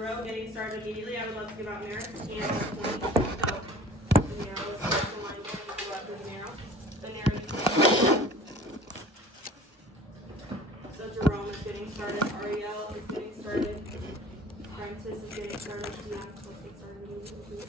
Getting started immediately, I would love to give out merits and points. So, the narrow is first in line, go up to the narrow. The narrow. So Jerome is getting started, Ariel is getting started, Prentice is getting started, Deanna, let's get started immediately, please.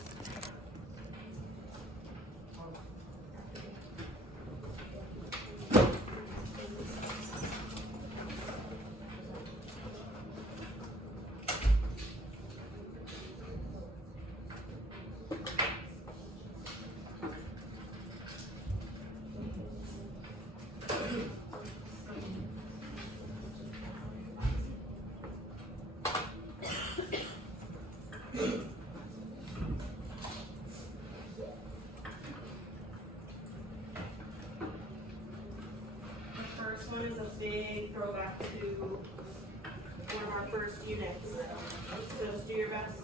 First one is a big throwback to one of our first units. So just do your best.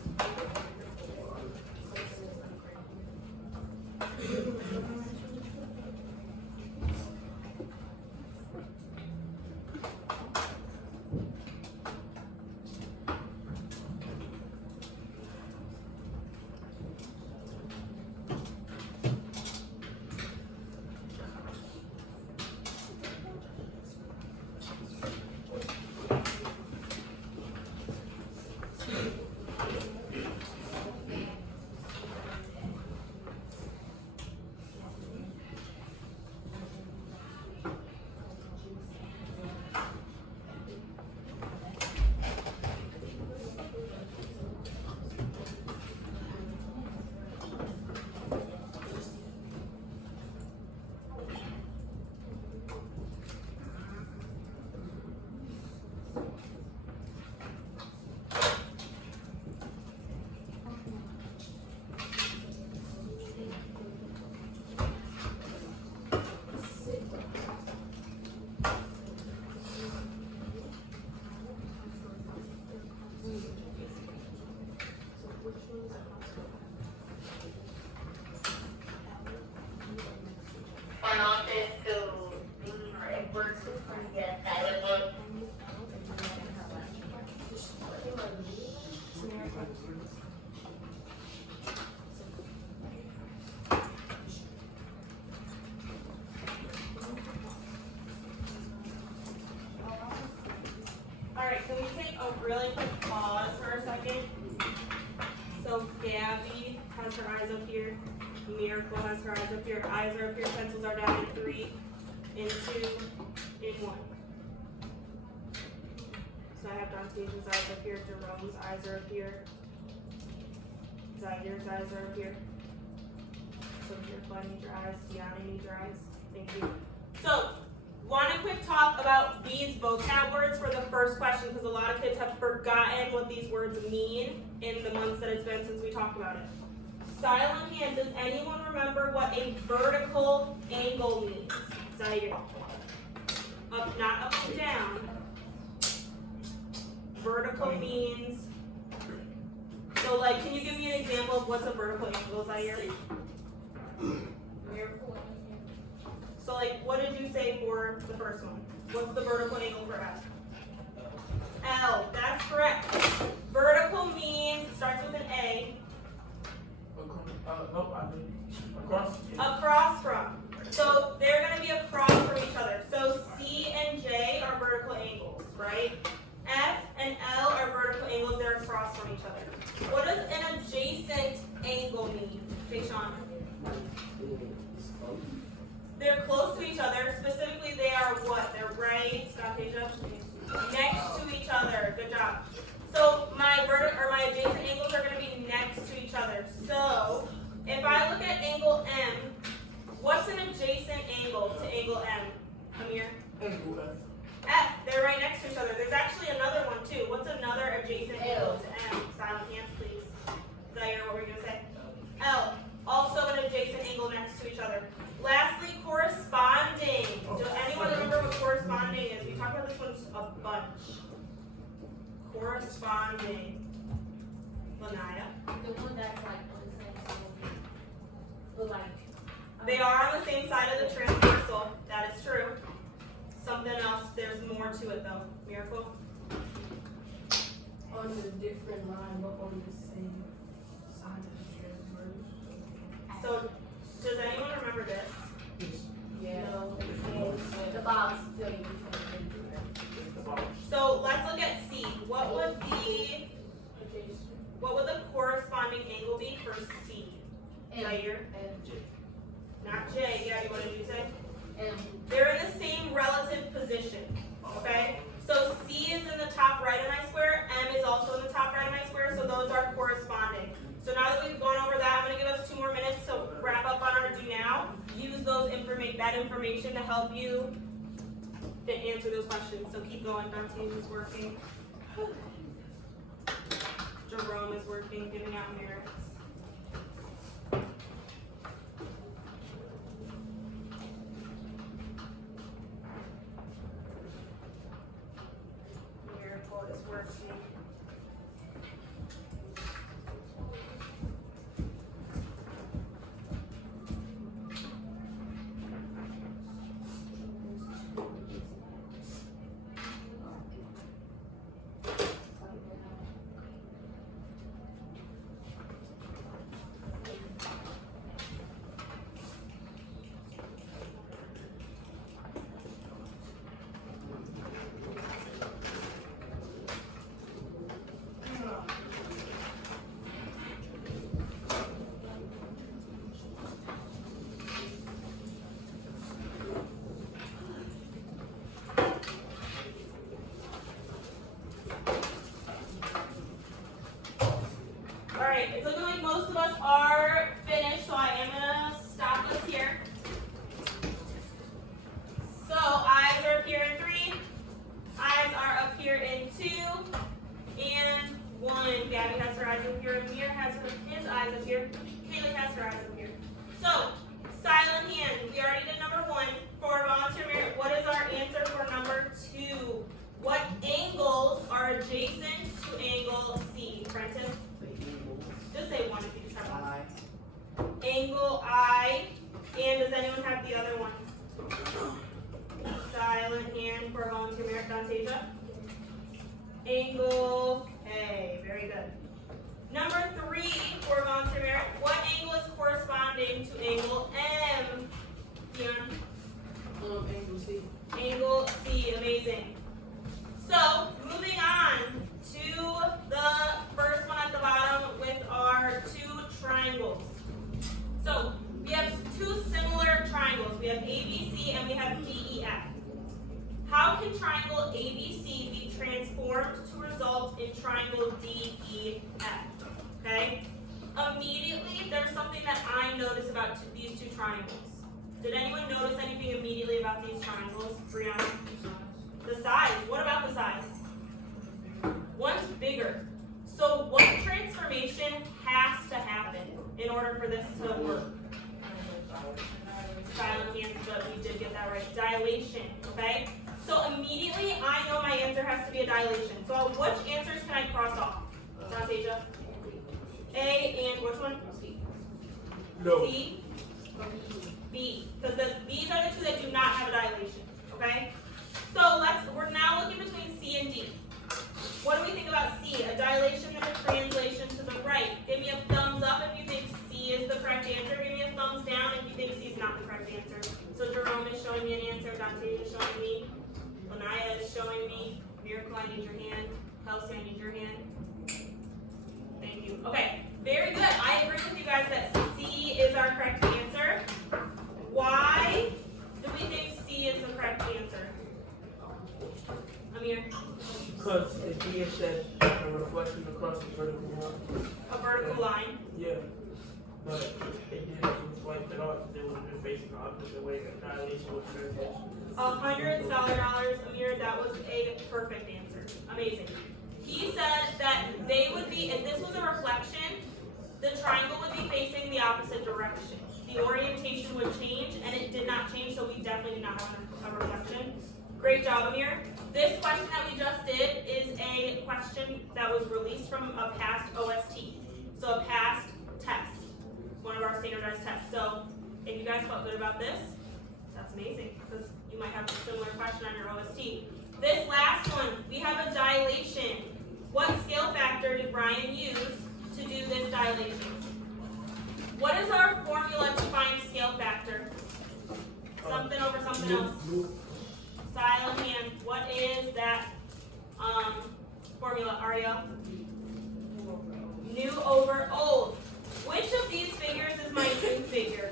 Alright, can we take a really quick pause for a second? So Gabby has her eyes up here, Miracle has her eyes up here, eyes are up here, pencils are down in 3, in 2, in 1. So I have Dantasia eyes up here, Jerome's eyes are up here, Zair's eyes are up here. So Miracle, need your eyes, Deanna, need your eyes. Thank you. So, want a quick talk about these vocab words for the first question, because a lot of kids have forgotten what these words mean in the months that it's been since we talked about it. Silent hand, does anyone remember what a vertical angle means? Zaire. Up, not up and down. Vertical means, so like, can you give me an example of what's a vertical angle, Zaire? So like, what did you say for the first one? What's the vertical angle for F? L, that's correct. Vertical means, starts with an A. Across from. So they're going to be across from each other. So C and J are vertical angles, right? F and L are vertical angles, they're across from each other. What does an adjacent angle mean? Jayshawn? They're close to each other. Specifically, they are what? They're right, Dantasia? Next to each other. Good job. So my adjacent angles are going to be next to each other. So if I look at angle M, what's an adjacent angle to angle M? Amir? Angle F. F. They're right next to each other. There's actually another one too. What's another adjacent angle to M? Silent hands, please. Zaire, what were you going to say? L. Also an adjacent angle next to each other. Lastly, corresponding. Does anyone remember what corresponding is? We talked about this one a bunch. Corresponding. Lanaya? The one that's like on the same side. But like. They are on the same side of the transversal. That is true. Something else, there's more to it though. Miracle? Or on a different line, but on the same side of the transverse. So, does anyone remember this? Yeah. No, the box tell you which one to do. So let's look at C. What would the corresponding angle be for C? Zaire? Not J. Yeah, what did you say? They're in the same relative position. Okay? So C is in the top right of my square, M is also in the top right of my square, so those are corresponding. So now that we've gone over that, I'm going to give us 2 more minutes to wrap up on our do now. Use that information to help you to answer those questions. So keep going. Dante is working. Jerome is working, giving out merits. Miracle is working. Alright, it's looking like most of us are finished, so I am going to stop this here. So, eyes are up here in 3, eyes are up here in 2, and 1. Gabby has her eyes up here, Amir has his eyes up here, Kaylee has her eyes up here. So, silent hand, we already did number 1. For volunteer merit, what is our answer for number 2? What angles are adjacent to angle C? Prentice? Just say 1 if you just have one. Angle I. And does anyone have the other one? Silent hand for volunteer merit, Dantasia. Angle A. Very good. Number 3 for volunteer merit. What angle is corresponding to angle M? Dion? Angle C. Angle C. Amazing. So, moving on to the first one at the bottom with our 2 triangles. So, we have 2 similar triangles. We have ABC and we have DEF. How can triangle ABC be transformed to result in triangle DEF? Okay? Immediately, there's something that I notice about these 2 triangles. Did anyone notice anything immediately about these triangles? Brianna? The size. What about the size? One's bigger. So what transformation has to happen in order for this to work? Silent hands, but we did get that right. Dilation, okay? So immediately I know my answer has to be a dilation. So which answers can I cross off? Anastasia? A and which one? No. C? B. Because these are the 2 that do not have a dilation, okay? So we're now looking between C and D. What do we think about C? A dilation and a translation to the right. Give me a thumbs up if you think C is the correct answer. Give me a thumbs down if you think C is not the correct answer. So Jerome is showing me an answer. Dante is showing me. Lanaya is showing me. Miracle, I need your hand. Kelsey, I need your hand. Thank you. Okay, very good. I agree with you guys that C is our correct answer. Why do we think C is the correct answer? Amir? Because the D said a reflection across the vertical line. A vertical line. Yeah. But it didn't swipe it off. They would have been facing the opposite way. The dilation was translation. $100 Amir, that was a perfect answer. Amazing. He said that they would be, if this was a reflection, the triangle would be facing the opposite direction. The orientation would change, and it did not change, so we definitely did not have a reflection. Great job, Amir. This question that we just did is a question that was released from a past OST. So a past test. One of our standardized tests. So if you guys felt good about this, that's amazing, because you might have a similar question on your OST. This last one, we have a dilation. What scale factor did Brian use to do this dilation? What is our formula to find scale factor? Something over something else. Silent hand. What is that formula, Ariel? New over old. Which of these figures is my new figure?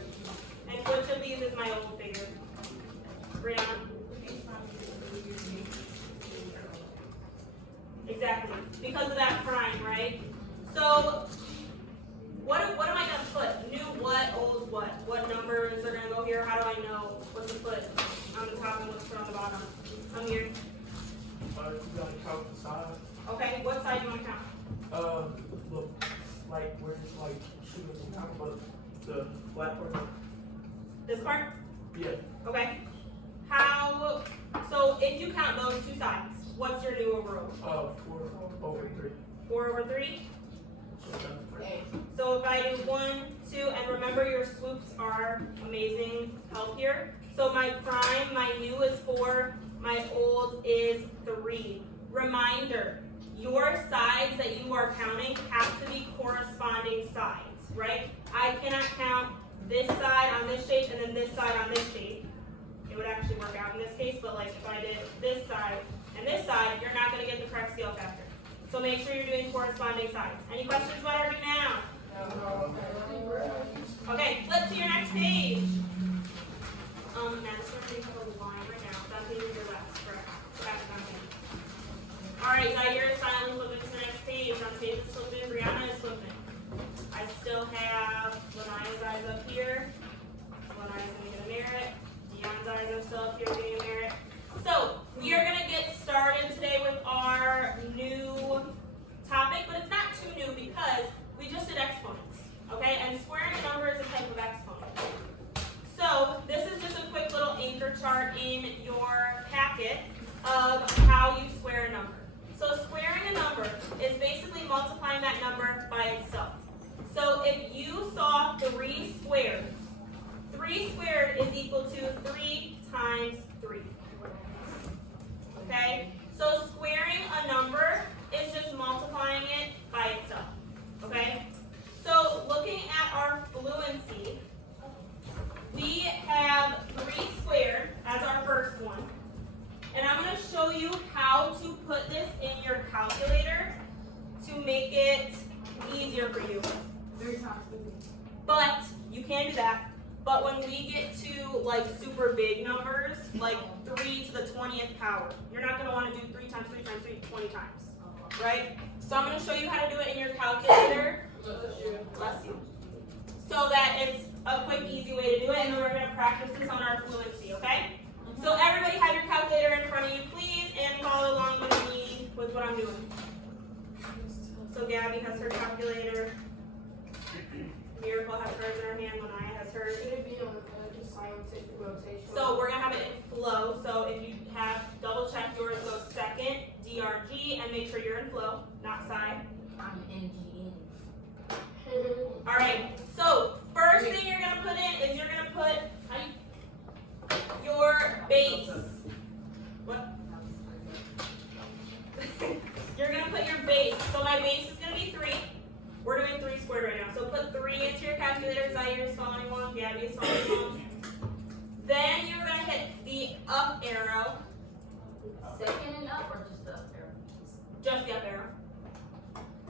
And which of these is my old figure? Brianna? Exactly. Because of that prime, right? So, what am I going to put? New what, old what? What numbers are going to go here? How do I know what to put on the top and what to put on the bottom? I'm here. You gotta count the side. Okay, what side do you want to count? Look, like where it's like shooting some time, but the black part. This part? Yeah. Okay. How, so if you count those two sides, what's your new over old? 4 over 3. 4 over 3? So that's 3. So if I do 1, 2, and remember your swoops are amazing help here. So my prime, my new is 4, my old is 3. Reminder, your sides that you are counting have to be corresponding sides, right? I cannot count this side on this shape and then this side on this shape. It would actually work out in this case, but like if I did this side and this side, you're not going to get the correct scale factor. So make sure you're doing corresponding sides. Any questions about our do now? Okay, flip to your next page. Now this one takes up a line right now. That page is your last, correct? Back to that page. Alright, Zaire is silently flipping to the next page. On page is flipping, Brianna is flipping. I still have Lanaya's eyes up here. Lanaya's going to get a merit. Dion's eyes are still up here getting a merit. So, we are going to get started today with our new topic, but it's not too new because we just did exponents, okay? And squaring a number is a type of exponent. So, this is just a quick little anchor chart in your packet of how you square a number. So, squaring a number is basically multiplying that number by itself. So, if you saw 3 squared, 3 squared is equal to 3 times 3. Okay? So squaring a number is just multiplying it by itself. Okay? So looking at our fluency, we have 3 squared as our first one. And I'm going to show you how to put this in your calculator to make it easier for you. 3 times 3. But you can do that. But when we get to like super big numbers, like 3 to the 20th power, you're not going to want to do 3 times 3 times 3 20 times, right? So I'm going to show you how to do it in your calculator, bless you, so that it's a quick, easy way to do it, and then we're going to practice this on our fluency, okay? So everybody have your calculator in front of you, please, and follow along with me with what I'm doing. So Gabby has her calculator. Miracle has hers in her hand. Lanaya has hers. Should it be on the scientific rotation? So we're gonna have it in flow. So if you have double check yours goes second, DRG, and make sure you're in flow, not side. I'm NGN. All right. So first thing you're gonna put in is you're gonna put your base. What? You're gonna put your base. So my base is gonna be 3. We're doing 3 squared right now. So put 3 into your calculator. Zaire is following along. Gabby is following along. Then you're going to hit the up arrow. Second and up or just the up arrow? Just the up arrow.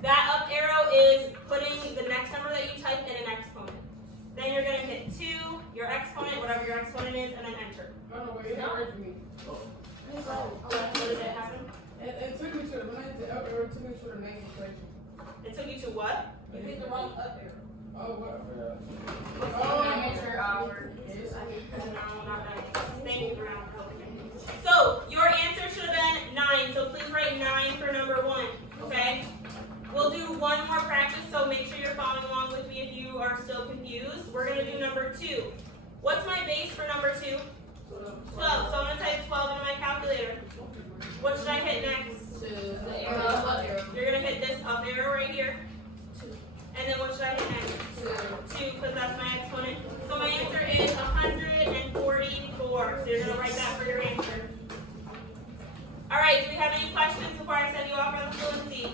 That up arrow is putting the next number that you type in an exponent. Then you're going to hit 2, your exponent, whatever your exponent is, and then enter. Oh, no, wait, it didn't work for me. What did it happen? It took me to, when I did the up arrow, it took me to the main equation. It took you to what? You hit the wrong up arrow. Oh, whatever. Enter our. No, not 9. Thank you, Brown. So, your answer should have been 9. So please write 9 for number 1. Okay? We'll do one more practice, so make sure you're following along with me if you are still confused. We're going to do number 2. What's my base for number 2? 12. So I'm going to type 12 into my calculator. What should I hit next? The arrow up arrow. You're going to hit this up arrow right here. And then what should I hit next? 2, because that's my exponent. So my answer is 144. So you're going to write that for your answer. All right, do we have any questions before I send you off for the fluency?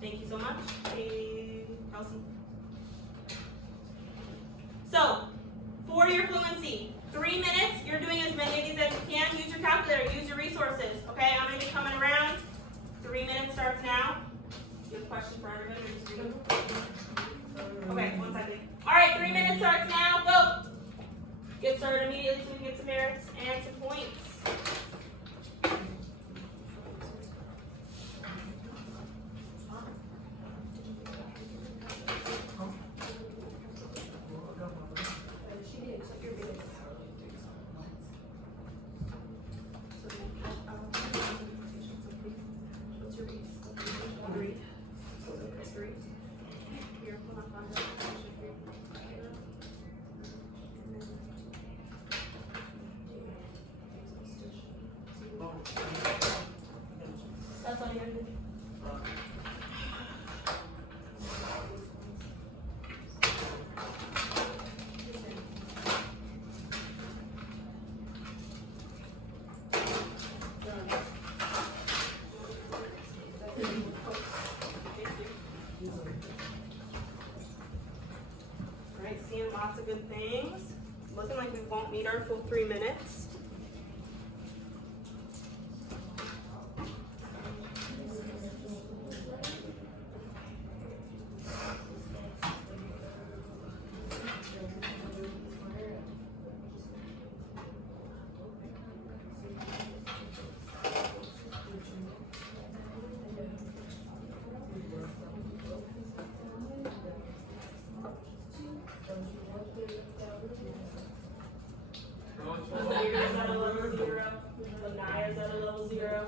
Thank you so much. Hey, Kelsey. So, for your fluency, 3 minutes, you're doing as many of these as you can. Use your calculator, use your resources. Okay, I'm gonna be coming around. 3 minutes starts now. Do you have a question for everybody? Or just read it? Okay, 1 second. Alright, 3 minutes starts now. Go! Get started immediately so we can get some merits and some points. That's all you're gonna do. Alright, seeing lots of good things. Looking like we won't meet our full 3 minutes. Amir is at a level 0. Lanaya is at a level 0.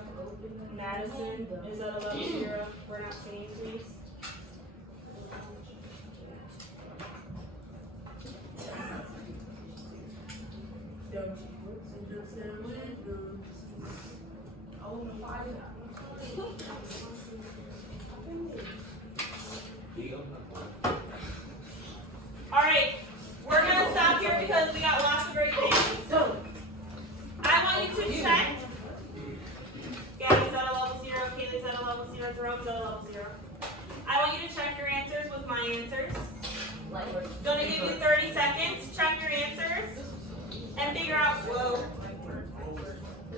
Madison is at a level 0. We're not singing, please. Alright, we're gonna stop here because we got lots of great things. I want you to check. Gabby's at a level 0, Kaylee's at a level 0, Jerome's at a level 0. I want you to check your answers with my answers. Gonna give you 30 seconds. Check your answers and figure out, whoa,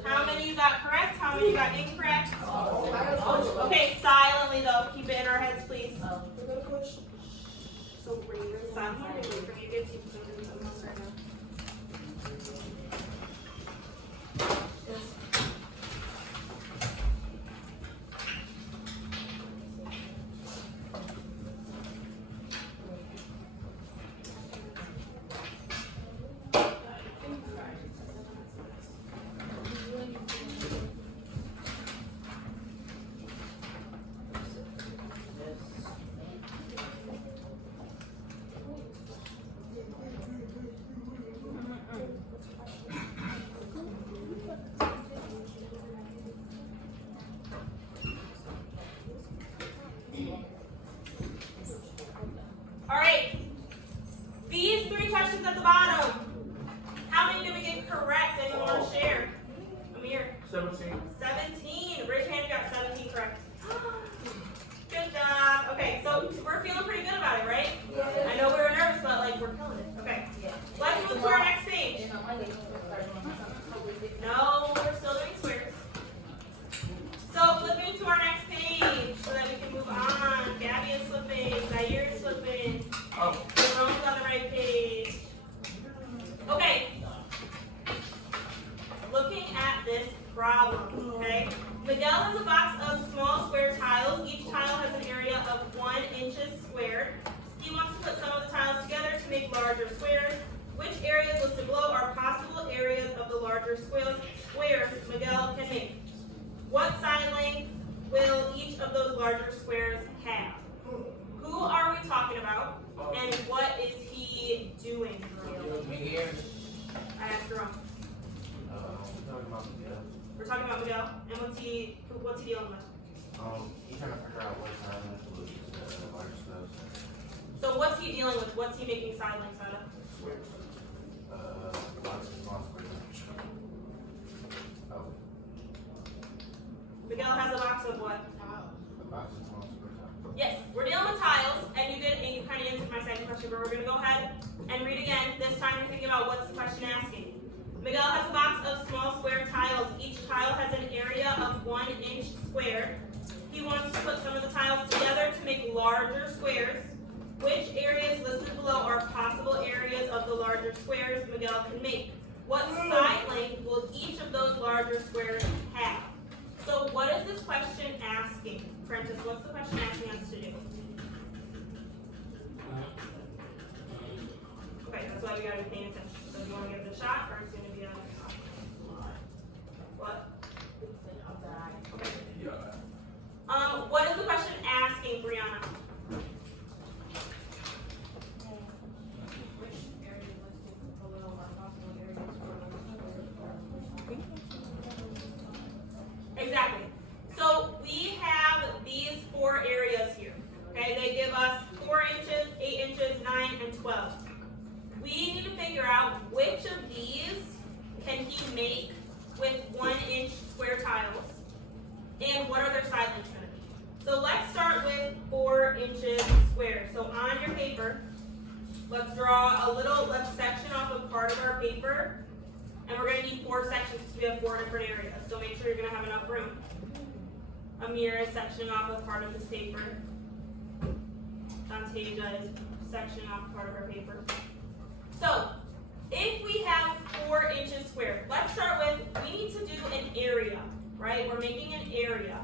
how many you got correct, how many you got incorrect. Okay, silently though. Keep it in our heads, please. So silently, wait for me to get to you because I'm doing something else right now. Alright, these 3 questions at the bottom, how many did we get correct? Anyone want to share? Amir? 17. 17. Raise your hand if you got 17 correct. Good job. Okay, so we're feeling pretty good about it, right? I know we were nervous, but like we're killing it. Okay, let's move to our next page. No, we're still doing squares. So flipping to our next page so that we can move on. Gabby is flipping, Zaire is flipping. Oh. Jerome's on the right page. Okay. Looking at this problem, okay? Miguel has a box of small square tiles. Each tile has an area of 1 inch squared. He wants to put some of the tiles together to make larger squares. Which areas listed below are possible areas of the larger squares Miguel can make? What side length will each of those larger squares have? Who are we talking about? And what is he doing? I asked Jerome. We're talking about Miguel. And what's he dealing with? He's trying to figure out what side length will the larger squares. So what's he dealing with? What's he making side lengths out of? Lots of small squares. Oh, Miguel has a box of what? a box of small squares. Yes, we're dealing with tiles, and you kind of answered my second question, but we're going to go ahead and read again. This time we're thinking about what's the question asking. Miguel has a box of small square tiles. Each tile has an area of 1 inch square. He wants to put some of the tiles together to make larger squares. Which areas listed below are possible areas of the larger squares Miguel can make? What side length will each of those larger squares have? So what is this question asking? Prentice, what's the question asking us to do? Okay, that's why we gotta be paying attention. So do you want to give it a shot, or it's gonna be a what? Okay. What is the question asking, Brianna? Which area listed below are possible areas for Exactly. So we have these 4 areas here. Okay, they give us 4 inches, 8 inches, 9, and 12. We need to figure out which of these can he make with 1 inch square tiles, and what are their side lengths going to be. So let's start with 4 inches square. So on your paper, let's draw let's section off a part of our paper, and we're going to need 4 sections because we have 4 different areas. So make sure you're going to have enough room. Amir is sectioning off a part of his paper. Fantasia is sectioning off part of her paper. So, if we have 4 inches square, let's start with, we need to do an area, right? We're making an area.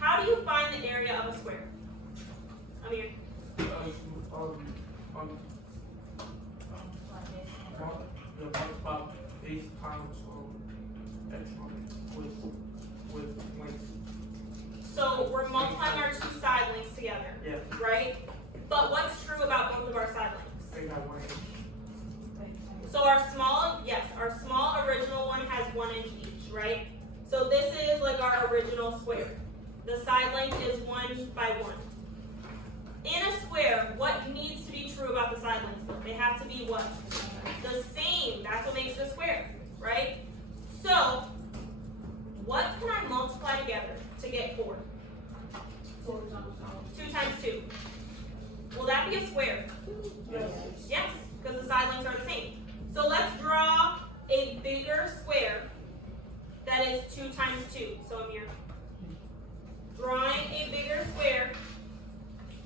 How do you find the area of a square? Amir? Multiply base times x with length. So, we're multiplying our 2 side lengths together, Yeah. right? But what's true about both of our side lengths? They got 1 inch. So our small original one has 1 inch each, right? So this is like our original square. The side length is 1 by 1. In a square, what needs to be true about the side lengths? They have to be what? The same. That's what makes it a square, right? So, what can I multiply together to get 4? 2 times 2. Will that be a square? Yes, because the side lengths are the same. So let's draw a bigger square that is 2 times 2. So Amir, drawing a bigger square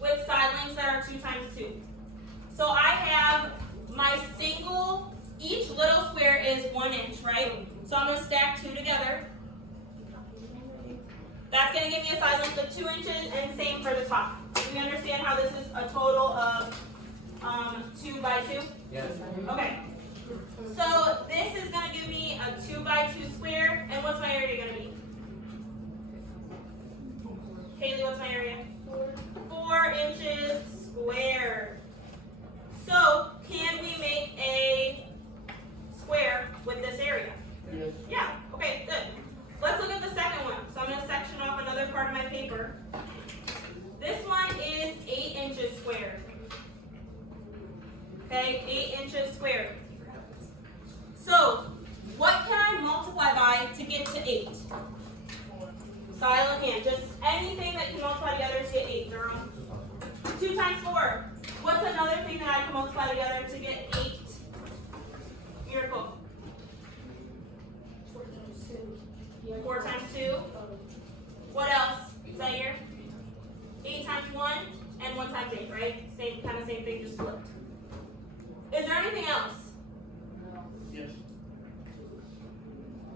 with side lengths that are 2 times 2. So I have my each little square is 1 inch, right? So I'm going to stack 2 together. That's going to give me a side length of 2 inches, and same for the top. Do we understand how this is a total of 2 by 2? Yes. Okay. So this is going to give me a 2 by 2 square, and what's my area going to be? Haley, what's my area? 4 inches squared. So can we make a square with this area? Yes. Yeah, okay, good. Let's look at the second one. So I'm going to section off another part of my paper. This one is 8 inches squared. Okay, 8 inches squared. So, what can I multiply by to get to 8? Silent hand. Just anything that can multiply together to get 8, Durham. 2 times 4. What's another thing that I can multiply together to get 8? Miracle. 4 times 2. What else? Zaire? 8 times 1 and 1 times 8, right? Same thing, just flipped. Is there anything else? Yes.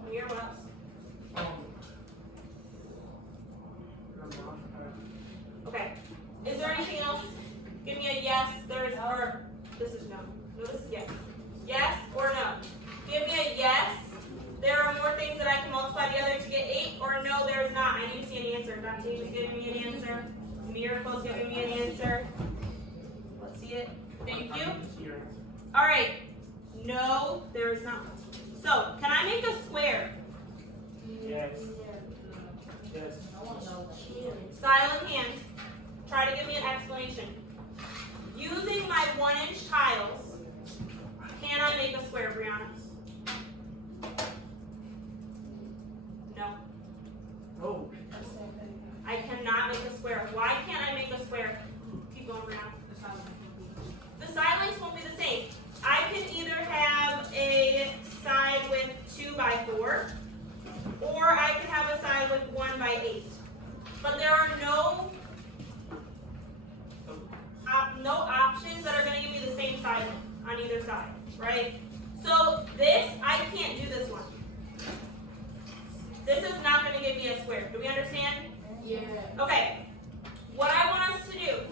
Amir, what else? Okay. Is there anything else? Give me a yes, or this is no. No, this is yes. Yes or no? Give me a yes. There are more things that I can multiply together to get 8, or no, there's not. I need to see an answer. Baptista's giving me an answer. Miracle's giving me an answer. Let's see it. Thank you. All right. No, there is not. So, can I make a square? Yes. Yes. Silent hand. Try to give me an explanation. Using my 1 inch tiles, can I make a square, Brianna? No. No. I cannot make a square. Why can't I make a square? by 8. But there are no options that are going to give me the same side on either side, right? So this, I can't do this one. This is not going to give me a square. Do we understand? Yeah. Okay. What I want us to do,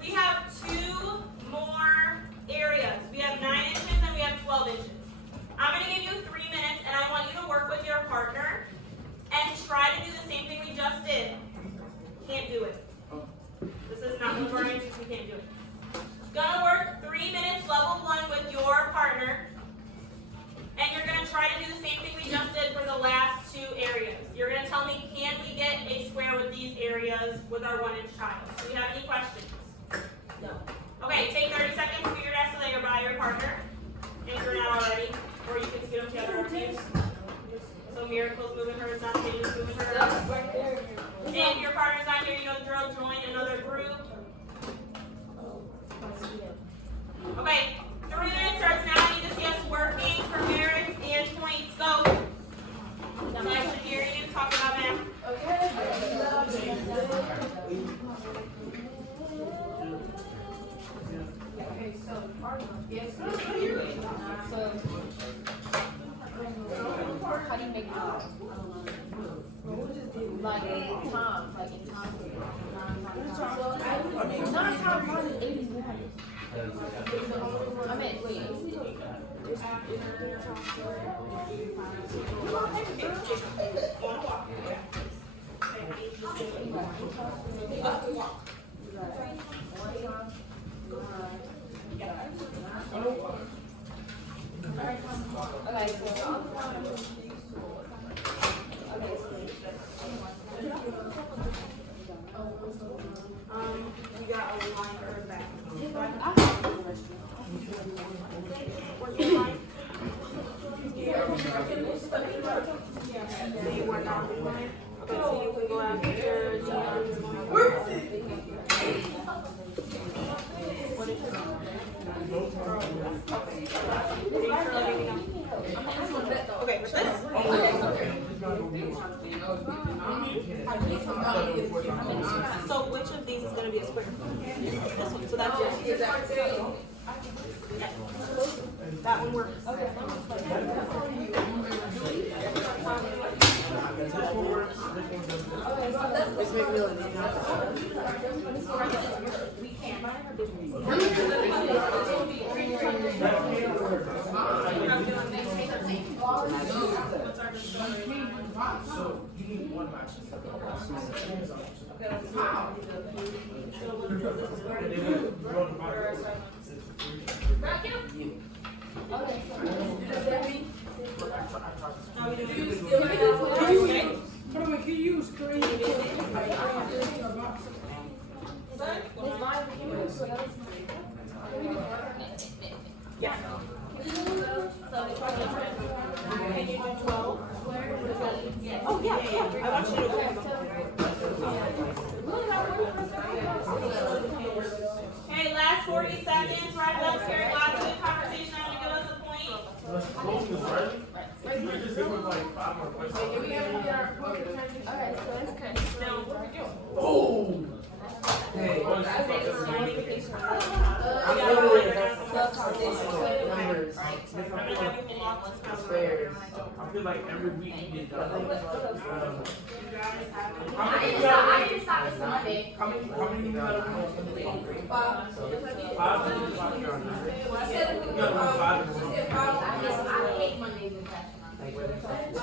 we have 2 more areas. We have 9 inches and we have 12 inches. I'm going to give you 3 minutes and I want you to work with your partner and try to do the same thing we just did. Can't do it. This is not one of our answers, we can't do it. Gonna work 3 minutes level 1 with your partner. And you're gonna try to do the same thing we just did for the last 2 areas. You're gonna tell me, can we get a square with these areas with our 1-inch tile? Do you have any questions? No. Okay, take 30 seconds, scoot your desk so that you're by your partner. If you're not already. Or you can scoot them together up to you. So Miracle's moving hers, not Taylor's moving hers. If your partner's not here, you know the drill, join another group. Okay, 3 minutes starts now. I need to see us working for merits and points. Go. So I should hear you talk about math. Okay, so, yes. So, how do you make it? Like in time, So, not time minus 81. I meant, wait. Okay, so You got a line for the back. Where's your line? So you work on the line? Okay, so you can go after Dion's line. What is your line? Okay, with this? So which of these is going to be a square? This one. So that's yours. That one works. So you need 1 match. Can you use 3? Yeah. Can you do 12? Oh, yeah. I want you to go. Okay, last 40 seconds. Right up here. Lots of good conversation. I'm going to give us a point. Oh! Hey, I feel like every week you get done. I didn't stop this Monday. How many you got on the 5? 5 minutes on your You got 5 minutes. I hate Mondays and fashion. You didn't finish.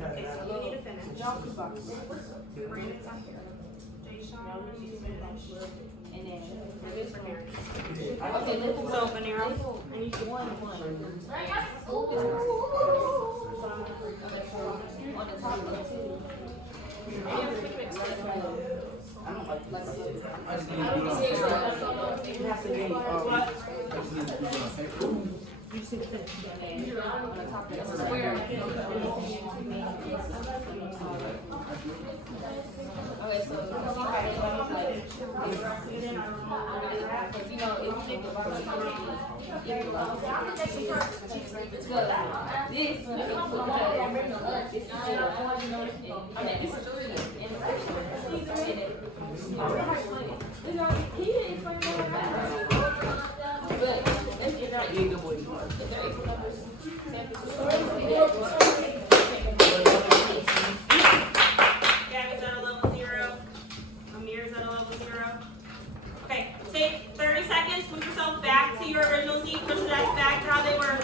Okay, so you need to finish. Brandon's on here. Jay Sean, you need to finish. And then this for Mary. So Vanero, I need you one. On the top of the 2. I don't like Let's see. I just need to do it. You have to be What? I just need to do it on paper. on the top of the square. Okay, so if you know, if Gabby's at a level 0. Amir's at a level 0. Okay, take 30 seconds, move yourself back to your original seat, push the desks back to how they were.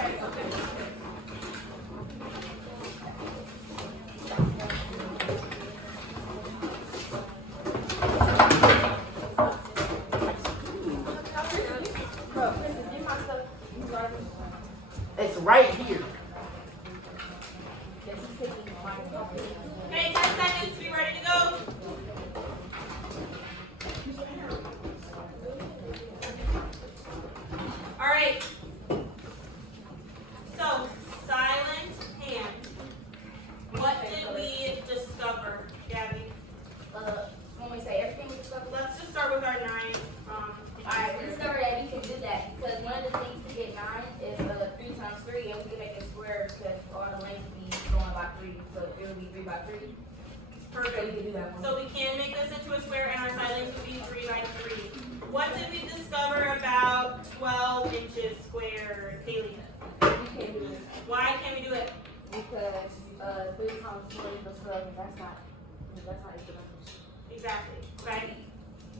It's right here. Okay, 10 seconds, be ready to go. All right. So, silent hand. What did we discover, Gabby? When we say everything we discovered, Let's just start with our 9. alright, we discovered that we can do that because one of the things to get 9 is 3 times 3, and we can make it square because all the lengths be going by 3, so it would be 3 by 3. So we Perfect. can do that one. So we can make this into a square, and our side length would be 3 by 3. What did we discover about 12 inches square, Kaylee? We can do it Why can't we do it? because 3 times 4 equals 12, and that's not equal numbers. Exactly, right?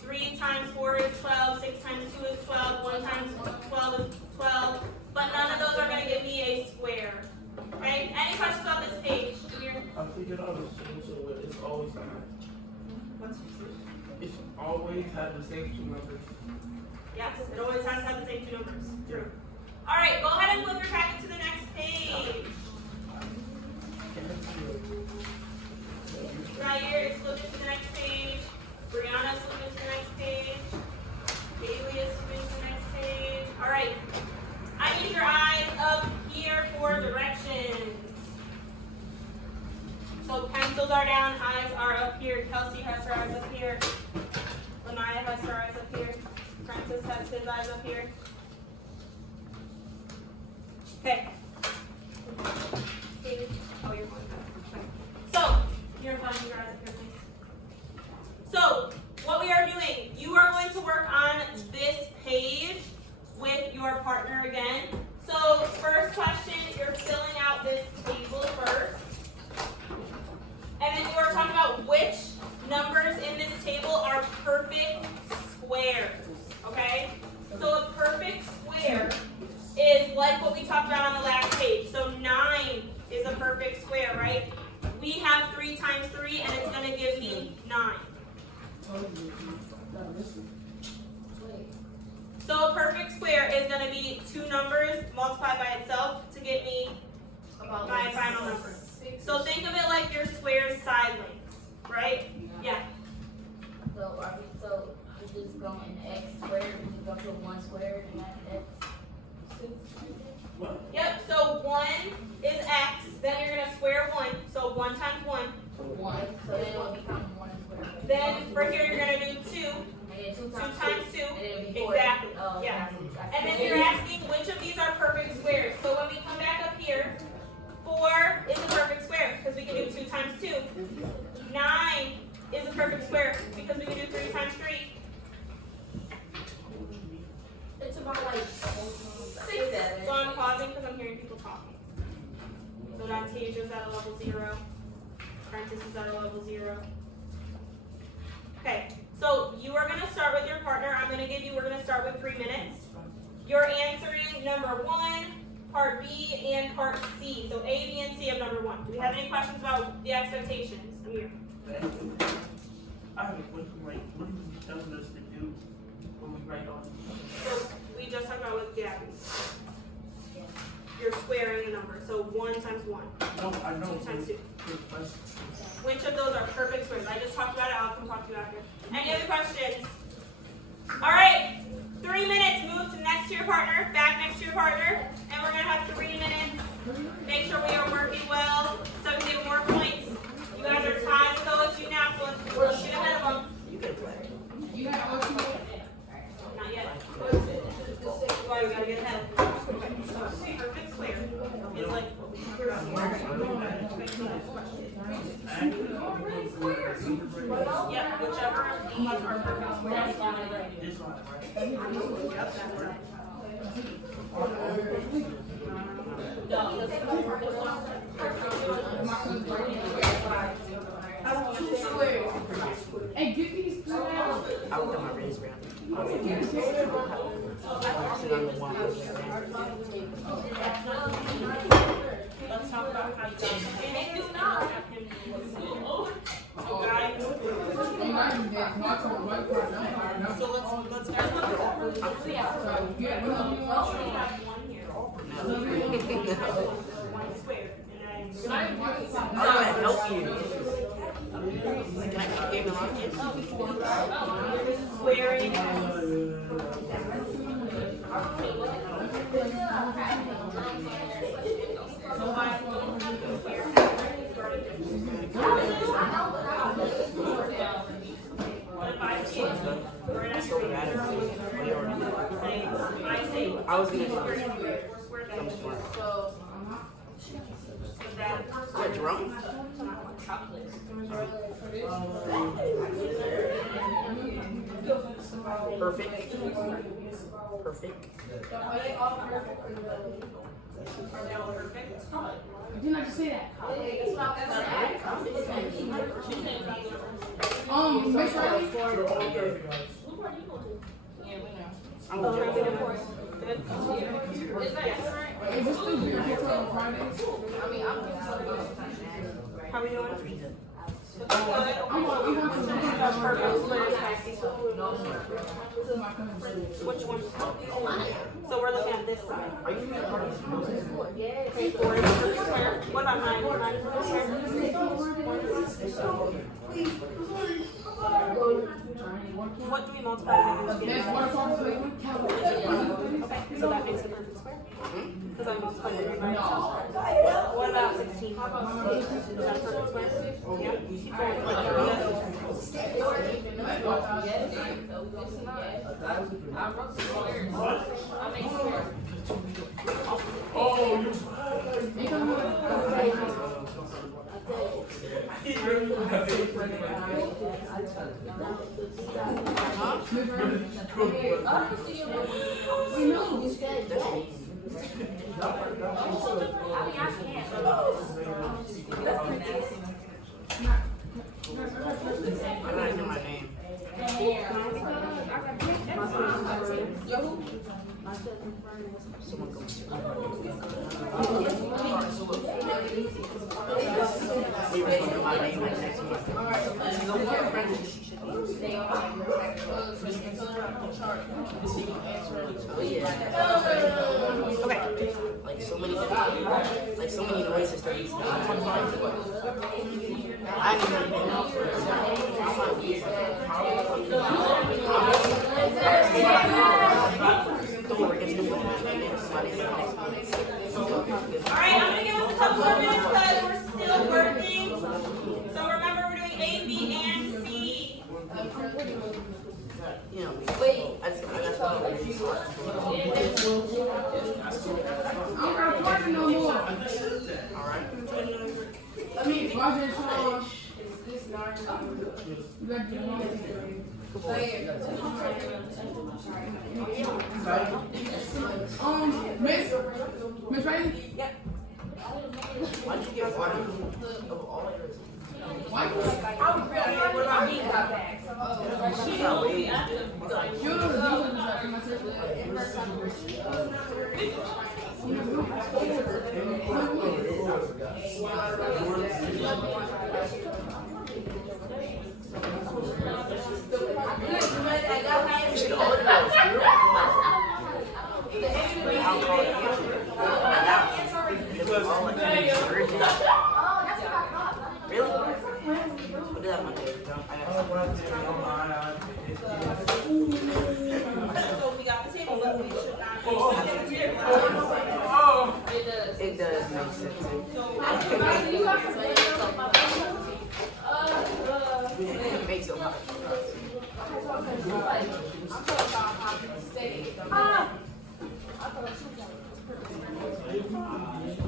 3 times 4 is 12, 6 times 2 is 12, 1 times 12 is 12, but none of those are going to give me a square. Okay, any questions about this page? Amir? I figured out the solution, but it's always What's your solution? it's always had the same 2 numbers. Yes, it always has to have the same 2 numbers. True. All right, go ahead and flip your packet to the next page. Zaire is flipping to the next page. Brianna is flipping to the next page. Bailey is flipping to the next page. All right. I need your eyes up here for directions. So pencils are down, eyes are up here. Kelsey has her eyes up here. Lanaya has her eyes up here. Francis has his eyes up here. Okay. David, oh, you're going back. So, you're finding your eyes up here, please. So, what we are doing, you are going to work on this page with your partner again. So, first question, you're filling out this table first. And then you are talking about which numbers in this table are perfect squares. Okay? So, a perfect square is like what we talked about on the last page. So 9 is a perfect square, right? We have 3 times 3, and it's going to give me 9. So a perfect square is going to be 2 numbers multiplied by itself to get me my final number. So think of it like your square's side lengths, right? Yeah. So we just go in x squared, we just go to 1 squared, and that's x. What? Yep, so 1 is x, then you're going to square 1. So 1 times 1. 1, so then it will become 1 squared. Then for here you're going to do 2. And then 2 2 times times 2. and then it'll be 4. Exactly. Oh, Yeah. I see. And then you're asking which of these are perfect squares. So when we come back up here, 4 is a perfect square because we can do 2 times 2. 9 is a perfect square because we can do 3 times 3. It's about like 6. So I'm pausing because I'm hearing people talking. So Nantasia's at a level 0. Prentice is at a level 0. Okay, so you are going to start with your partner. We're going to start with 3 minutes. You're answering number 1, part B, and part C. So A, B, and C of number 1. Do we have any questions about the expectations? Amir? I have a question, like, what are you telling us to do when we write on? So we just talked about with Gabby. You're squaring the number. So 1 times 1. No, I know. 2 times 2. Good question. Which of those are perfect squares? I just talked about it. I'll come talk to you after. Any other questions? All right. 3 minutes. Move to next to your partner. Back next to your partner. And we're going to have 3 minutes. Make sure we are working well so we can get more points. You guys are tied with OSU now, so let's get ahead of them. You can play. You got OSU? Not yet. Yep, whichever of these are perfect squares on it. This line, right? Yep, that's right. Hey, get these two out. I looked at my Reilly Spring. I sit on the one. Let's talk about how you got him. So guys, so let's start with we have one here. One square. And I'm gonna help you. Can I game the wrong kids? squaring. So I what if I say, So bad. I say, I was gonna square, say, square, I'm smart. is that What, drum? Perfect. Perfect. Are they all perfect? Didn't I just say that? Miss Reilly? I'm gonna Is this still beer pizza on Fridays? How we doing? I'm going to That's perfect. Which one? So we're looking at this side. Are you really part of this? Okay, four is perfect square. What about mine? Mine is perfect square. What do we multiply by to get There's it? waterfall flavor. Okay, so that makes it perfect square? Because I'm multiplying it by itself. What about 16? Is that a perfect square? Yeah. I'm not in my name. Someone comes to my name and text me. Okay. Like so many noises that he's done. I didn't even know for don't worry, it's good. Alright, I'm gonna give us a couple more minutes because we're still working. So remember we're doing A, B, and C. You know, Wait. that's what I'm not recording no more. Alright. Roger and Charles. You got your name. Miss Reilly? Yep. Why did you give one of all of yours? Why? What about me? She's not waiting. You know the details that my Really? What did that one do? So we got the table, but we should not. It does make sense. It makes a lot.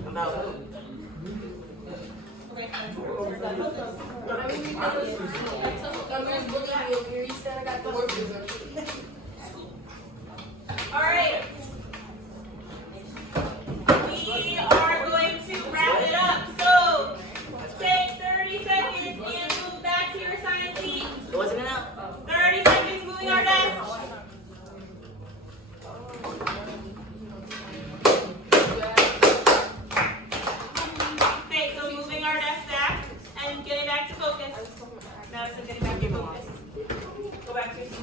About Okay. Alright. We are going to wrap it up. So, take 30 seconds and move back to your science seat. Wasn't it out? 30 seconds moving our desk. Okay, so moving our desk back and getting back to focus. Madison, getting back to focus. Go back to your seat.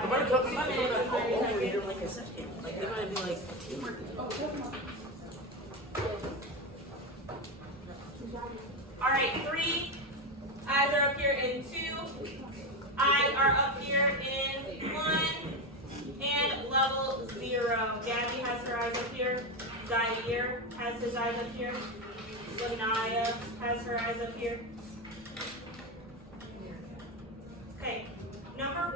I'm gonna go over here in like a second. Like they're gonna be like teamwork. Alright, 3. Eyes are up here in 2. Eyes are up here in 1. And level 0. Gabby has her eyes up here. Zaire has his eyes up here. Lanaya has her eyes up here. Okay, number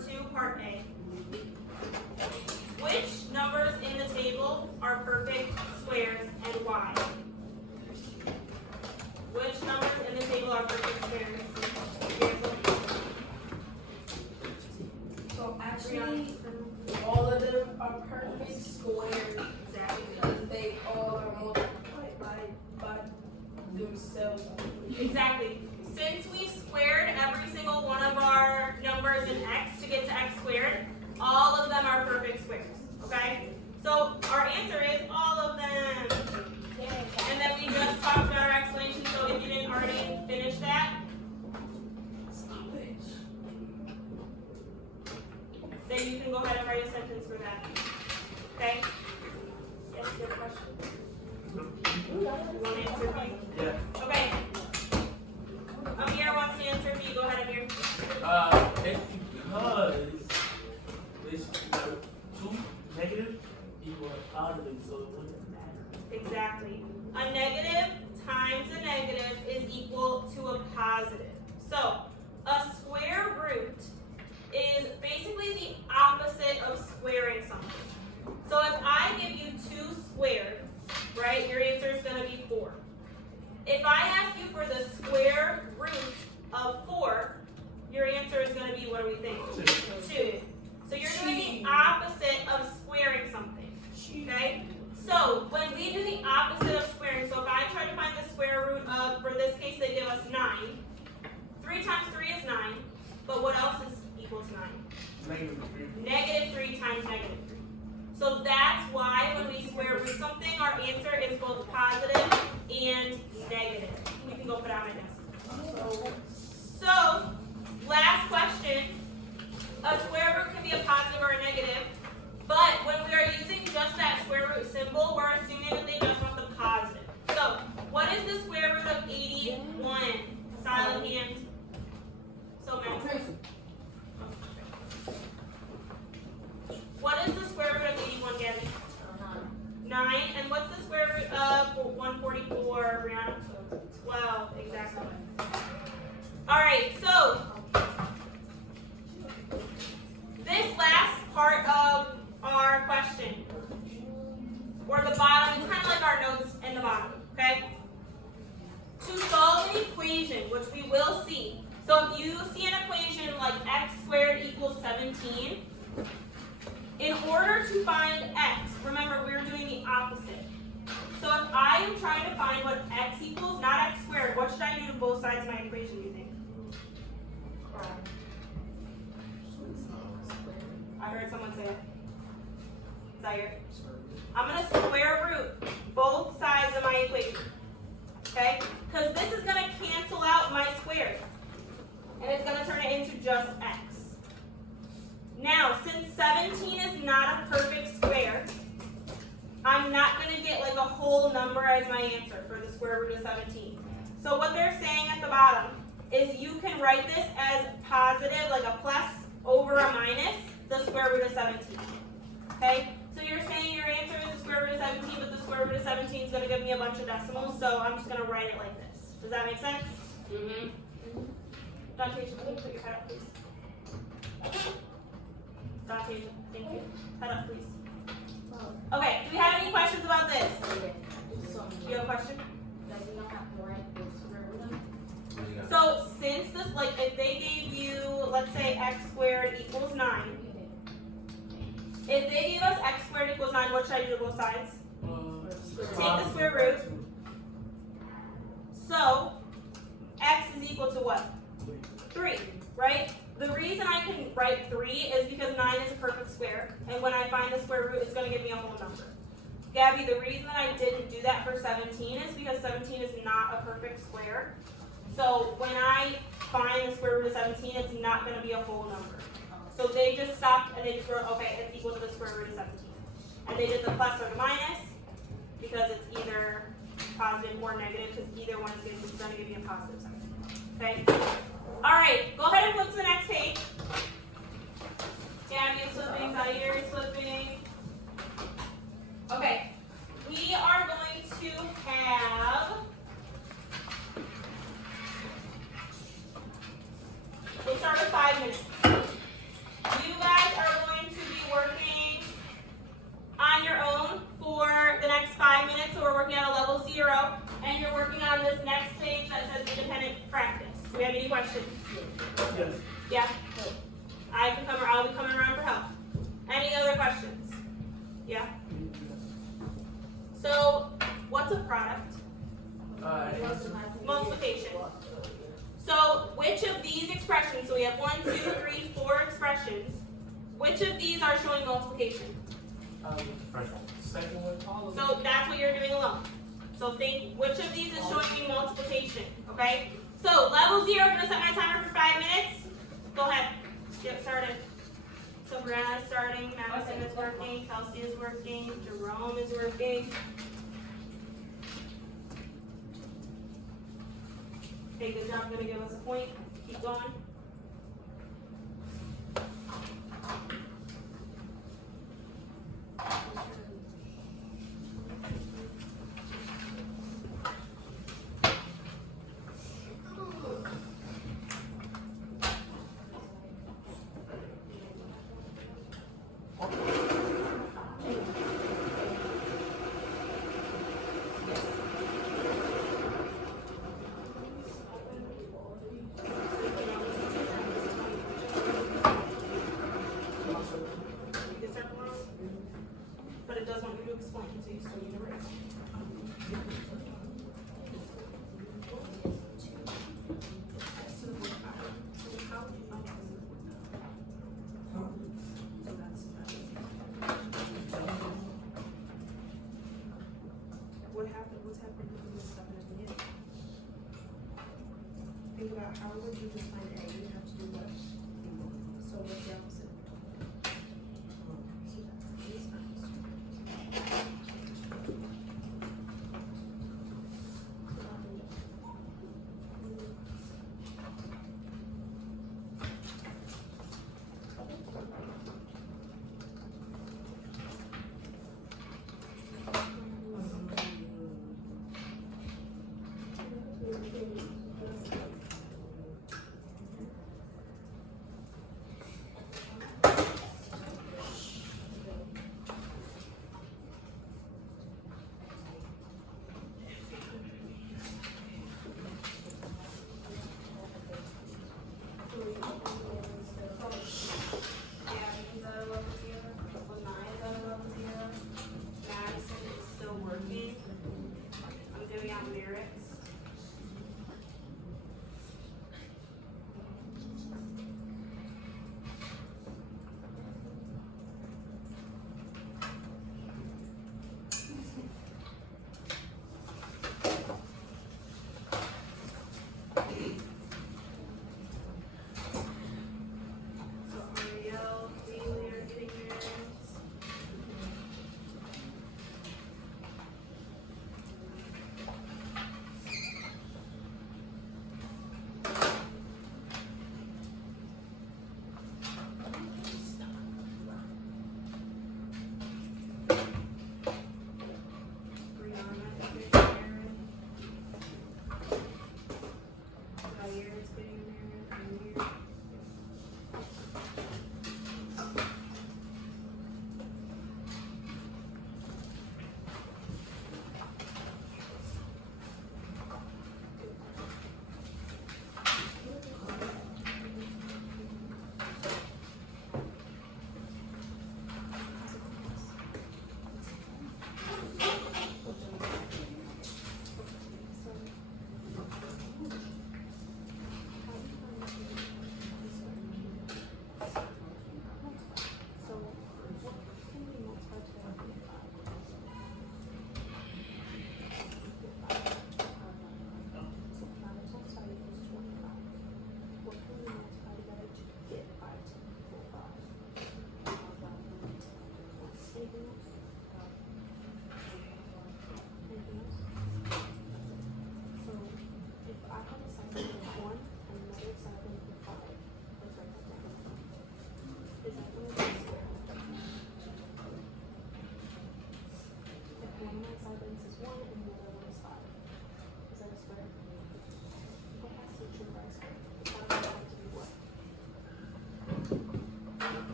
2, part A. Which numbers in the table are perfect squares and why? Which numbers in the table are perfect squares? So actually, all of them are perfect squares because they all are multiplied by themselves. Exactly. Since we squared every single one of our numbers in x to get to x squared, all of them are perfect squares. Okay? So our answer is all of them. And then we just talked about our explanation, so if you didn't already finish that, then you can go ahead and write a sentence for that. Okay? Yes, you have a question? You want to answer me? Yeah. Okay. Amir wants to answer me. Go ahead, Amir. It's because this 2 negative equal a positive, so it wouldn't matter. Exactly. A negative times a negative is equal to a positive. So, a square root is basically the opposite of squaring something. So if I give you 2 squared, right, your answer is going to be 4. If I ask you for the square root of 4, your answer is going to be, what do we think? 2. So you're doing the opposite of squaring something. Okay? So when we do the opposite of squaring, so if I try to find the square root of, for this case, they give us 9. 3 times 3 is 9. But what else is equal to 9? Negative 3 times negative 3. So that's why when we square root something, our answer is both positive and negative. You can go put it on my desk. So, last question. A square root can be a positive or a negative, but when we are using just that square root symbol, we're assuming that they just want the positive. So, what is the square root of 81? Silent hand. So, Madison. What is the square root of 81, Gabby? 9. And what's the square root of 144, Brianna? 12, exactly. Alright, so this last part of our question, or the bottom, it's kind of like our notes in the bottom, okay? To solve an equation, which we will see, so if you see an equation like x squared equals 17, in order to find x, remember we're doing the opposite. So if I am trying to find what x equals, not x squared, what should I do to both sides of my equation, do you think? I heard someone say it. Zaire. I'm going to square root both sides of my equation. Okay? Because this is going to cancel out my squares. And it's going to turn it into just x. Now, since 17 is not a perfect square, I'm not going to get like a whole number as my answer for the square root of 17. So what they're saying at the bottom is you can write this as positive, like a plus over a minus, the square root of 17. Okay? So you're saying your answer is the square root of 17, but the square root of 17 is going to give me a bunch of decimals, so I'm just going to write it like this. Does that make sense? Mm-hmm. Dante, can you put your head up, please? Dante, thank you. Head up, please. Okay, do we have any questions about this? You have a question? Does he not have to write the square root of it? What you got? So since this, like, if they gave you, let's say x squared equals 9, if they gave us x squared equals 9, what should I do to both sides? Take the square root. So x is equal to what? 3, right? The reason I can write 3 is because 9 is a perfect square, and when I find the square root, it's going to give me a whole number. Gabby, the reason that I didn't do that for 17 is because 17 is not a perfect square. So when I find the square root of 17, it's not going to be a whole number. So they just stopped and they just wrote, okay, it's equal to the square root of 17. And they did the plus or the minus because it's either positive or negative, because either one is going to give you a positive 17. Okay? All right, go ahead and flip to the next page. Gabby is flipping, Zaire is flipping. Okay, we are going to have, we'll start with 5 minutes. You guys are going to be working on your own for the next 5 minutes, so we're working on a level 0, and you're working on this next page that says independent practice. Do we have any questions? Yes. Yeah? I'll be coming around for help. Any other questions? Yeah? So, what's a product? Multiplication. So, which of these expressions, so we have 1, 2, 3, 4 expressions, which of these are showing multiplication? First one. Second one. So, that's what you're doing alone. So, think, which of these is showing me multiplication, okay? So, level 0, I'm going to set my timer for 5 minutes. Go ahead. Get started. So, Brianna is starting, Madison is working, Kelsey is working, Jerome is working. Okay, good job. Going to give us a point. Keep going. You can start tomorrow, but it does want you to explain, so you still need to write. What happened? What's happened with this stuff in the beginning? Think about how would you just find A? You have to do what? So what's the opposite? So that's these times.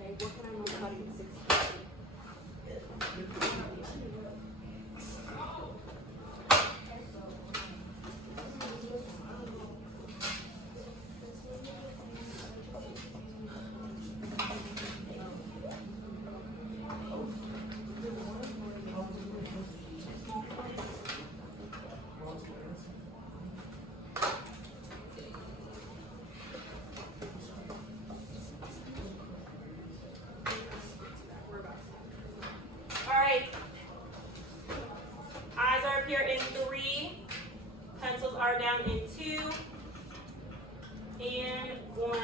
Okay, what can I multiply to get 16? Alright. Eyes are up here in 3. Pencils are down in 2. And 1.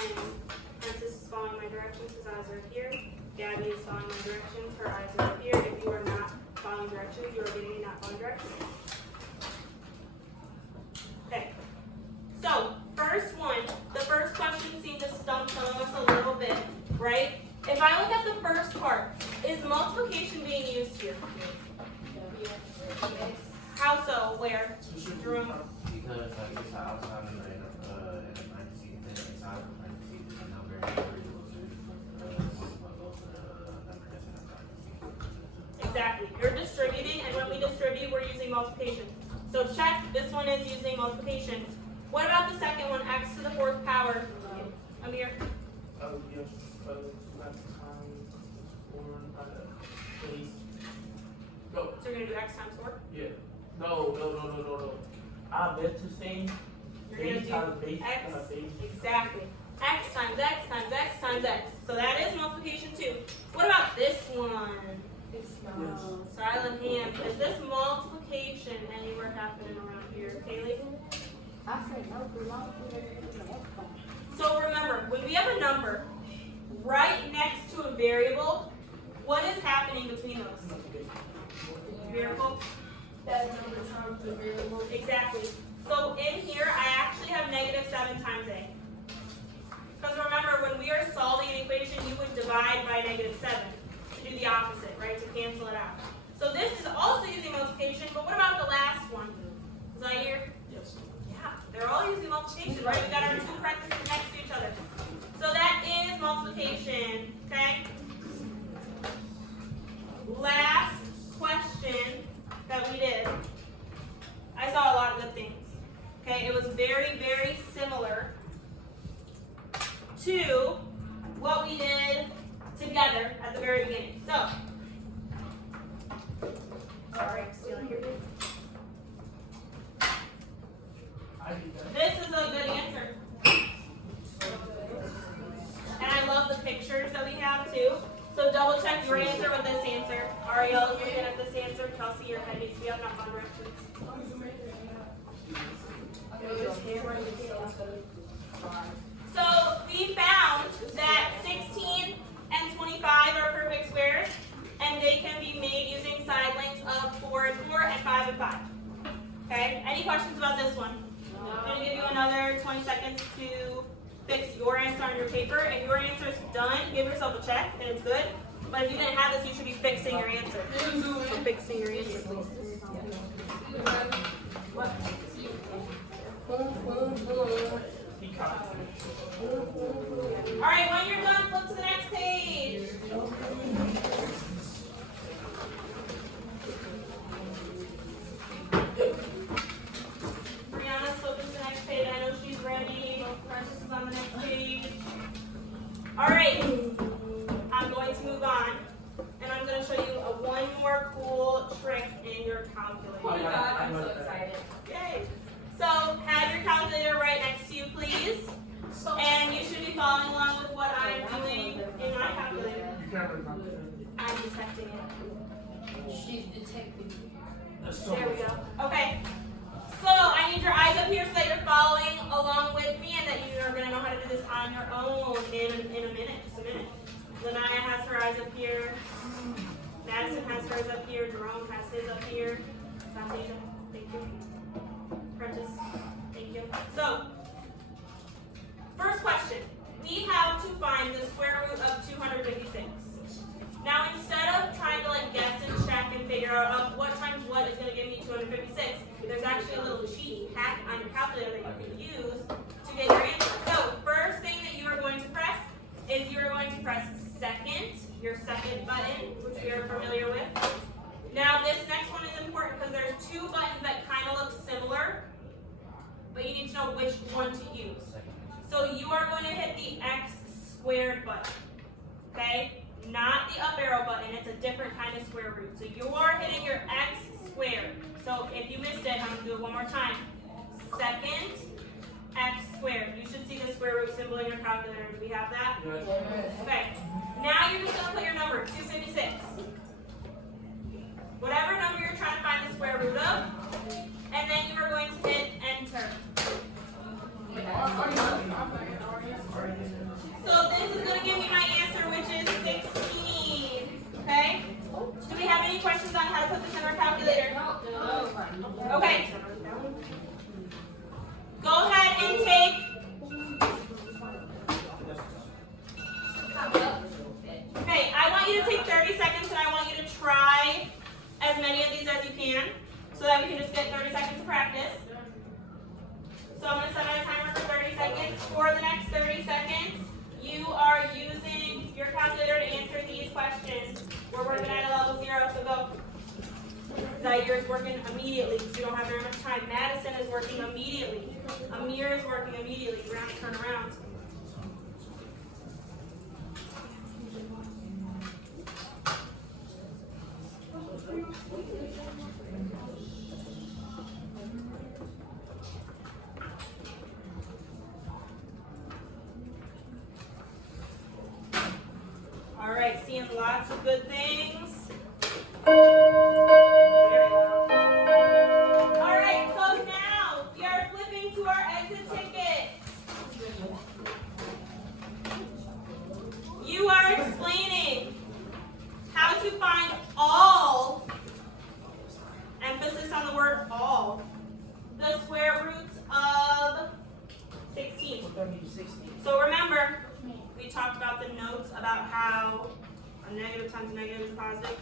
Princess is following my directions. His eyes are up here. Gabby is following my directions. Her eyes are up here. If you are not following directions, you are getting a not following directions. Okay. So, first one. The first question seemed to stump some of us a little bit, right? If I look at the first part, is multiplication being used here? How so? Where? Jerome? Because like it's an outside and a parentheses, and then inside the parentheses is a number, and Exactly. You're distributing, and when we distribute, we're using multiplication. So check, this one is using multiplication. What about the second one, x to the 4th power? Amir? Oh, yes, last time, 4 base. No, So you're going to do x times 4? yeah. No. I bet to say You're going to base do times base x. times base. Exactly. X times x times x times x. So that is multiplication too. What about this one? It's Yes. Silent hand. Is this multiplication anywhere happening around here? Kaylee? I said no, belong to the So remember, when we have a number right next to a variable, what is happening between those? Variable? that number times the variable. Exactly. So in here, I actually have -7 times a. Because remember, when we are solving an equation, you would divide by -7 to do the opposite, right? To cancel it out. So this is also using multiplication, but what about the last one? Is that here? Yes. Yeah, they're all using multiplication, right? We got our 2 parentheses next to each other. So that is multiplication, okay? Last question that we did, I saw a lot of good things. Okay, it was very, very similar to what we did together at the very beginning. So, sorry, I'm stealing your bit. I did that. This is a good answer. And I love the pictures that we have too. So double check your answer with this answer. Ariel is looking at this answer. Kelsey, your head needs to be up, not on directions. So we found that 16 and 25 are perfect squares, and they can be made using side lengths of 4 and 4 and 5 and 5. Okay, any questions about this one? I'm going to give you another 20 seconds to fix your answer on your paper. If your answer is done, give yourself a check and it's good. But if you didn't have this, you should be fixing your answer. So fixing your answer, please. What? He caught All right, when you're done, flip to the next page. Brianna's flipping to the next page. I know she's ready. Precious is on the next page. All right, I'm going to move on, and I'm going to show you one more cool trick in your calculator. Oh my God, I'm so excited. Yay! So have your calculator right next to you, please. And you should be following along with what I'm doing in my calculator. You can't remember. I'm detecting it. She's detecting. That's so There we much. go. Okay. So I need your eyes up here so that you're following along with me and that you are going to know how to do this on your own in a minute, just a minute. Lanaya has her eyes up here. Madison has hers up here. Jerome has his up here. Fantasia, thank you. Prentice, thank you. So, first question. We have to find the square root of 256. Now, instead of trying to guess and check and figure out what times what is going to give me 256, there's actually a little cheat hack on your calculator that you can use to get your answer. So, first thing that you are going to press So you are going to hit the X squared button, okay? Not the up arrow button, it's a different kind of square root. So you are hitting your X squared. So if you missed it, I'm gonna do it one more time. Second, X squared. You should see the square root symbol in your calculator. Do we have that? Okay. Now you're just gonna put your number, 256. Whatever number you're trying to find the square root of, and then you are going to hit enter. So this is going to give me my answer, which is 16. Okay? Do we have any questions on how to put this in our calculator? Okay. Go ahead and take. Okay, I want you to take 30 seconds and I want you to try as many of these as you can so that we can just get 30 seconds of practice. So I'm going to set my timer for 30 seconds. For the next 30 seconds, you are using your calculator to answer these questions. We're working at a level 0, so go. Zaire is working immediately because you don't have very much time. Madison is working immediately. Amir is working immediately. We're going to turn around. All right, seeing lots of good things. Very well. All right, so now we are flipping to our exit ticket. You are explaining how to find all, emphasis on the word all, the square roots of 16. So remember, we talked about the notes about how a negative times a negative is positive.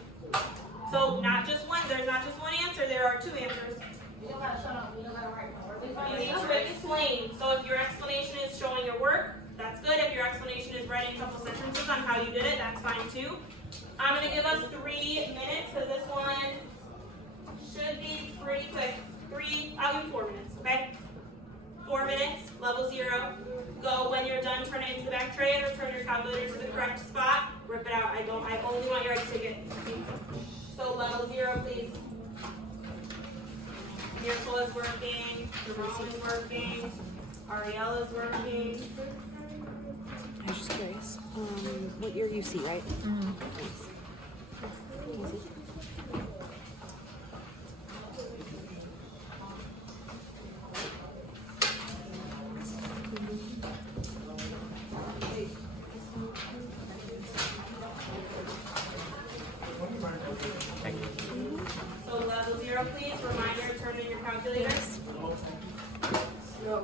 So not just one, there's not just one answer, there are two answers. You need to explain. So if your explanation is showing your work, that's good. If your explanation is writing a couple sentences on how you did it, that's fine too. I'm going to give us 3 minutes because this one should be pretty quick. I'll give you 4 minutes, okay? 4 minutes, level 0. Go when you're done, turn it into the back tray and return your calculator to the correct spot. Rip it out. I only want your exit ticket. So level 0, please. Miracle is working. Jerome is working. Ariella is working. I was just curious. What year you see, right? Thanks. Easy. So level 0, please. Reminder to turn in your calculators.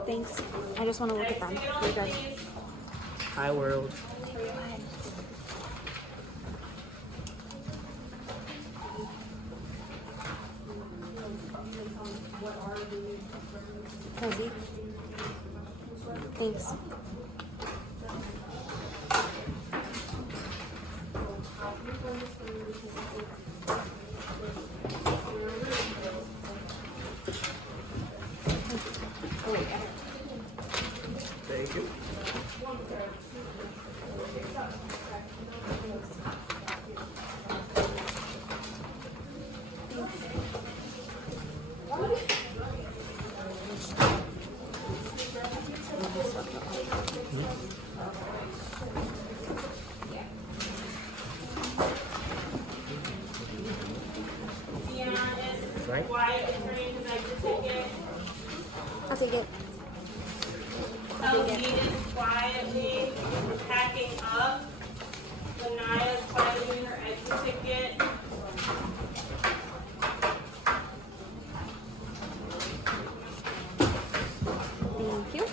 Thanks. I just want to look at them. You're good. Hi, world. Cozy. Thanks. Thank you. Dion is Right. quietly turning his exit ticket. I'll take it. Elsie is quietly packing up. Lanaya is quietly doing her exit ticket. Thank you.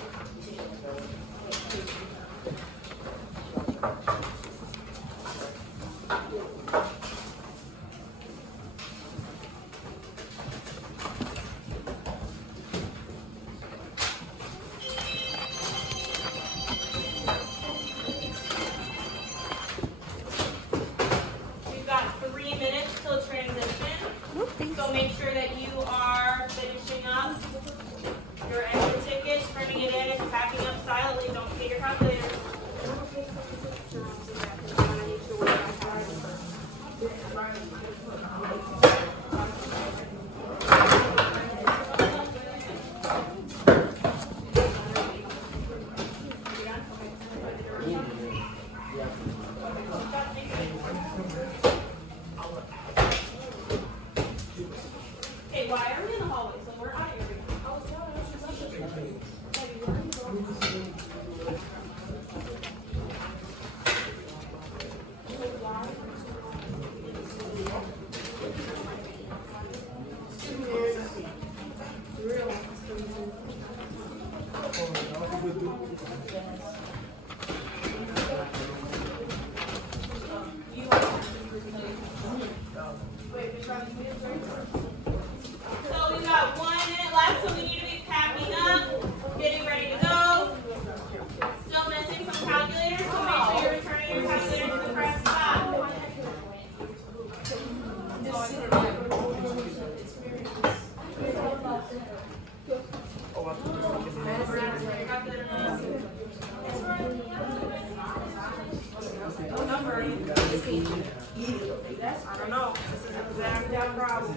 I don't know. This is exactly our problem.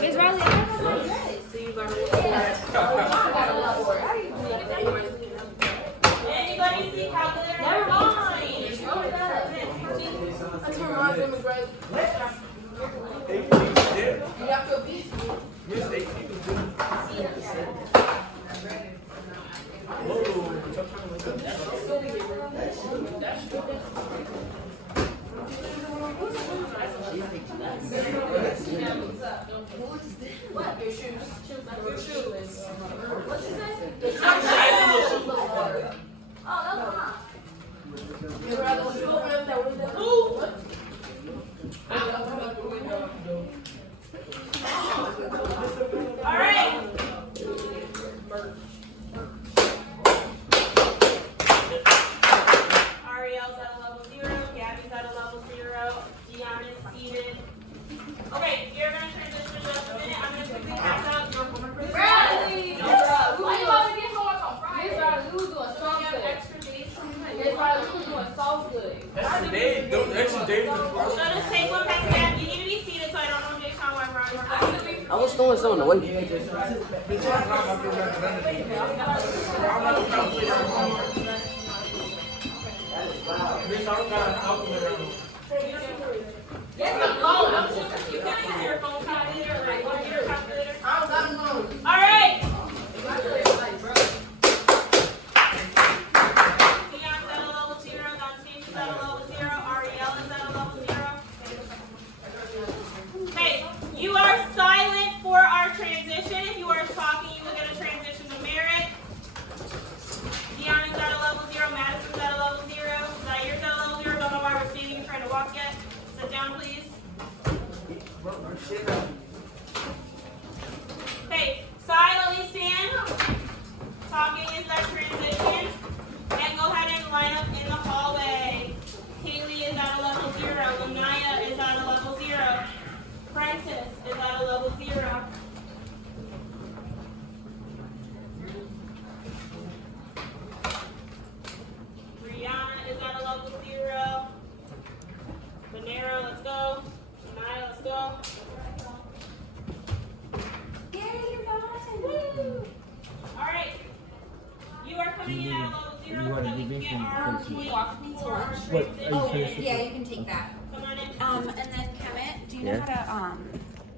Miss Reilly, I don't know how to dress. So you gotta look for that. Anybody see calculator? Never mind. That's her mom's name is Reilly. You got your piece? What? Your shoes. Your shoes. What you say? Oh, that's mine. You rather want to open up that window? All right. Ariel's at a level 0. Gabby's at a level 0. Gianna's seated. Okay, you're gonna transition in just a minute. I'm gonna quickly pass out your homework for this Reilly! class. Why you want to get homework on Friday? Miss Reilly, we was doing So so we have good. extra days. Miss Reilly, we was doing so good. Extra days, those extra days. So just take one pass back. You need to be seated so I don't know Jay Sean while we're on. I was throwing something away. Yes, I'm low. You can use your phone calculator or like computer calculator. All right. Dion's at a level 0. Dante's at a level 0. Ariel is at a level 0. Okay, you are silent for our transition. If you are talking, you will get a transition to merit. Dion is at a level 0. Madison's at a level 0. Zaire at a level 0. Don't know why we're standing and trying to walk yet. Sit down, please. Okay, silently stand. Talking is that transition. And go ahead and line up in the hallway. Kaylee is at a level 0. Lanaya is at a level 0. Prentice is at a level 0. Brianna is at a level 0. Monero, let's go. Naya, let's go. Yay, you're done. All right. You are coming in at a level 0 so that we can get our point for our transition. Yeah, you can take that. Come on in. And then Kemet, do you know how to